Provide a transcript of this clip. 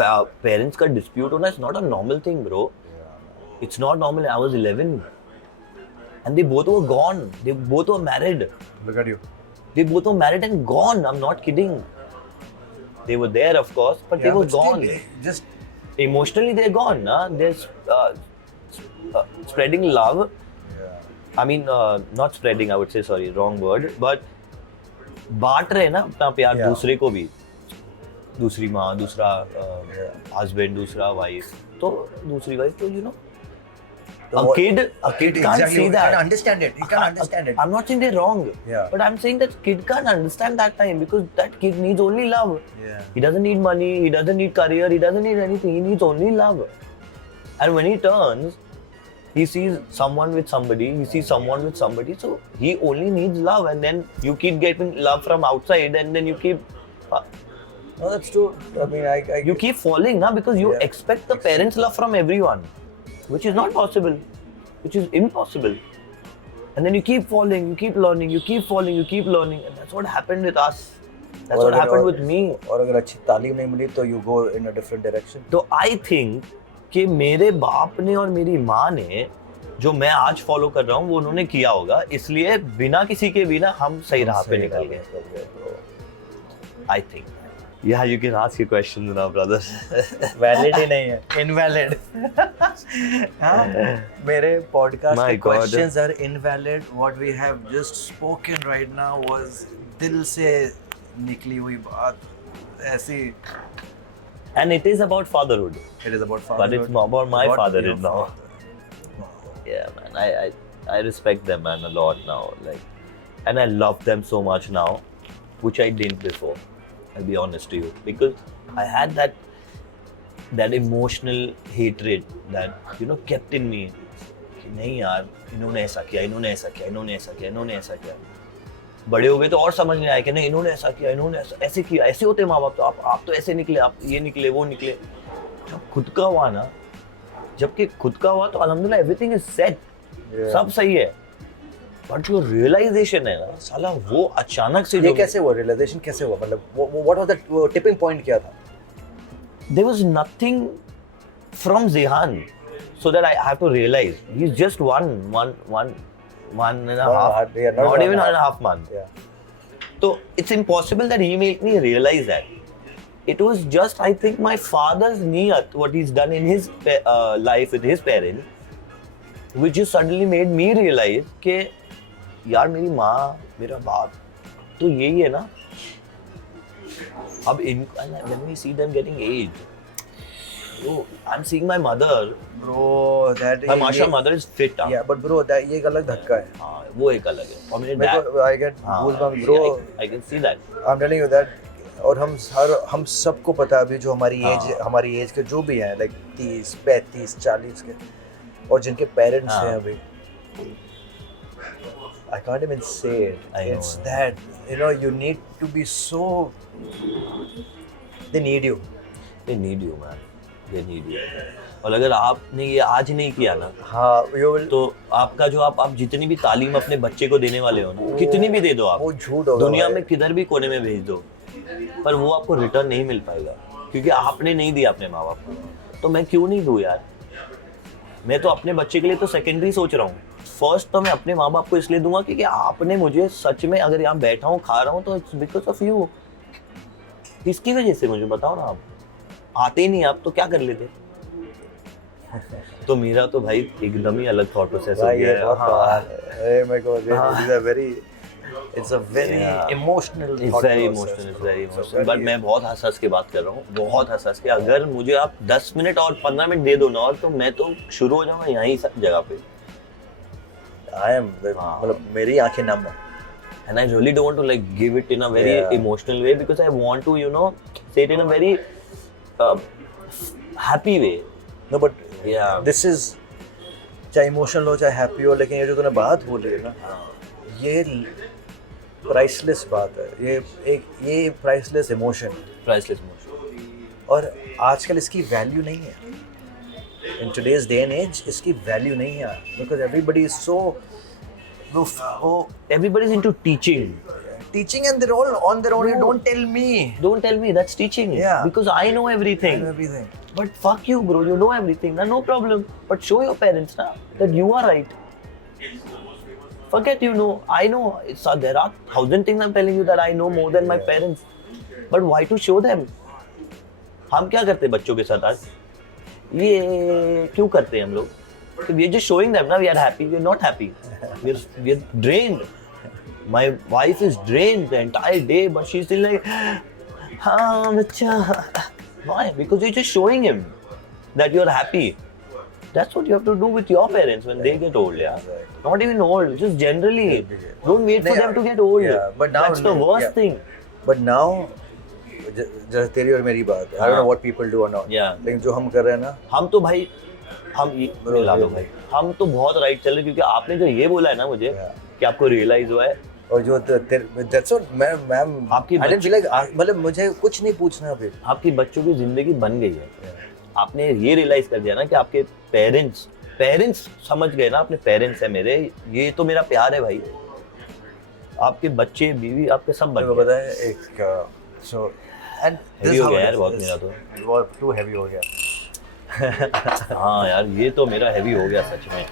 Parents का dispute होना is not a normal thing bro. It's not normal. I was 11 and they both were gone. They both were married. Look at you. They both were married and gone. I'm not kidding. They were there, of course, but they were but still, gone. just Emotionally, they're gone. They're spreading love. yeah. I mean, not spreading, I would say, sorry, wrong word. But बांट रहे हैं ना अपना प्यार Yeah. दूसरे को भी. दूसरी माँ, दूसरा husband, दूसरा wife. तो दूसरी wife तो, you know, a kid can't exactly. see You that. can't understand it. You can't understand it. I'm not saying they're wrong. Yeah. But I'm saying that kid can't understand that time because that kid needs only love. Yeah. He doesn't need money, he doesn't need career, he doesn't need anything. He needs only love. And when he turns, he sees someone with somebody, he sees someone with somebody, so he only needs love. And then you keep getting love from outside and then you keep... No, that's true. I mean, I you keep falling, na, because you Yeah. expect the parents' love from everyone, which is not possible, which is impossible. And then you keep falling, you keep learning, you keep falling, you keep learning, and that's what happened with us. That's what happened with me. और अगर अच्छी तालीम नहीं मिली तो you go in a different direction. तो I think कि मेरे बाप ने और मेरी माँ ने जो मैं आज फॉलो कर रहा हूँ वो उन्होंने किया होगा, इसलिए बिना किसी के भी ना हम सही राह पे निकल गए. I think. Yeah, you can ask your questions now, brother. Valid ही नहीं है, invalid. हाँ, मेरे podcast My के God. questions are invalid. What we have just spoken right now was दिल से निकली हुई बात, ऐसी. And it is about fatherhood. It is about But fatherhood. it's about my fatherhood your now. father. Yeah, man, I respect them, man, a lot now. Like, and I love them so much now, which I didn't before. I'll be honest to you, because I had that emotional hatred that kept in me. कि नहीं यार, इन्होंने ऐसा किया, इन्होंने ऐसा किया, इन्होंने ऐसा किया, इन्होंने ऐसा किया. बड़े हो गए तो और समझ नहीं आया कि नहीं इन्होंने ऐसा किया, इन्होंने ऐसे किया, ऐसे होते माँ बाप तो आप तो ऐसे निकले, आप ये निकले, वो निकले. जब खुद का हुआ ना, जबकि खुद का हुआ तो अल्हम्दुलिल्लाह एवरीथिंग इज सेट, सब सही है. बट जो रियलाइजेशन है ना साला, वो अचानक से ये कैसे हुआ? रियलाइजेशन कैसे हुआ? मतलब what was the tipping point क्या था? there was nothing from Zihan so that I have to realize he's just one and a half, Yeah, not even 1.5 months. Yeah. So it's impossible that he made me realize that. It was just, I think, my father's niyat, what he's done in his life with his parents, which just suddenly made me realize कि यार मेरी माँ, मेरा बाप तो यही है ना. अब when we see them getting aged, bro, I'm seeing my mother. Bro, that My Masha mother is fit. Yeah, but bro, that ये एक अलग धक्का है. हाँ, वो एक अलग है. और मेरे मेरे dad, को I get goosebumps, bro. I can see that. I'm telling you that. और हम सबको पता है अभी जो हमारी एज के जो भी हैं, लाइक 30, 35, 40 के, और जिनके पेरेंट्स हैं अभी, I can't even say it. It's that, you need to be so. They need you. They need you, man. They need you. और अगर आपने ये आज नहीं किया ना, हाँ, you will. तो आपका जो आप जितनी भी तालीम अपने बच्चे को देने वाले हो ना, कितनी भी दे दो आप, वो झूठ होगा. दुनिया में किधर भी कोने में भेज दो, पर वो आपको रिटर्न नहीं मिल पाएगा, क्योंकि आपने नहीं दिया अपने माँ बाप को. तो मैं क्यों नहीं दूँ यार? मैं तो अपने बच्चे के लिए तो सेकेंडरी सोच रहा हूँ. फर्स्ट तो मैं अपने माँ बाप को इसलिए दूंगा क्योंकि आपने मुझे सच में, अगर यहाँ बैठा हूँ खा रहा हूँ तो इट्स बिकॉज ऑफ यू. किसकी वजह से मुझे बताओ ना. आप आते ही नहीं, आप तो क्या कर लेते. तो मेरा तो भाई एकदम ही अलग थॉट प्रोसेस हो गया है. मेरे को it's a very emotional It's very emotional. But मैं बहुत हंस के बात कर रहा हूँ, बहुत हंस के. अगर मुझे आप 10 मिनट और 15 मिनट दे दो ना, और तो मैं तो शुरू हो जाऊंगा यहीं जगह पे. I am, मतलब मेरी आंखें नम है. And I really don't want to like give it in a very emotional way, because I want to, say it in a very happy way. No, but this is, चाहे emotional हो चाहे happy हो, लेकिन ये जो तूने बात बोली है ना, ये प्राइसलेस बात है. ये प्राइसलेस इमोशन. और आजकल इसकी वैल्यू नहीं है. In today's day and age, इसकी वैल्यू नहीं है, because everybody is so, everybody is into teaching. teaching and they're all on their own. No. Don't tell me. Don't tell me that's teaching. Yeah. Because I know everything. And everything. But fuck you, bro. You know everything. Nah, no problem. But show your parents now that you are right. Forget you know. I know. There are 1,000 things I'm telling you that I know more than my parents. But why to show them? हम क्या करते हैं बच्चों के साथ आज? ये क्यों करते हैं हम लोग? We're just showing them now we are happy. We're not happy. We're drained. My wife is drained the entire day, but she's still like, हाँ बच्चा. Why? Because you're just showing him that you're happy. That's what you have to do with your parents when they get old, yeah. Exactly. Not even old, just generally. Don't wait for them to get old. Yeah, but now that's the worst thing. But now, जैसे तेरी और मेरी बात है. I don't know what people do or not. Yeah. लेकिन जो हम कर रहे हैं ना, हम तो भाई हम मिला लो भाई. हम तो बहुत राइट चल रहे क्योंकि आपने जो ये बोला है ना मुझे कि आपको रियलाइज हुआ है. और जो that's what मैम आपकी I didn't feel like मतलब मुझे कुछ नहीं पूछना फिर. आपकी बच्चों की जिंदगी बन गई है. आपने ये रियलाइज कर दिया ना कि आपके पेरेंट्स समझ गए ना, अपने पेरेंट्स है मेरे, ये तो मेरा प्यार है भाई. आपके बच्चे बीवी आपके सब बन गए. पता है एक so and हेवी हो गया यार बहुत मेरा तो. बहुत too heavy हो गया. हाँ यार ये तो मेरा हेवी हो गया सच में.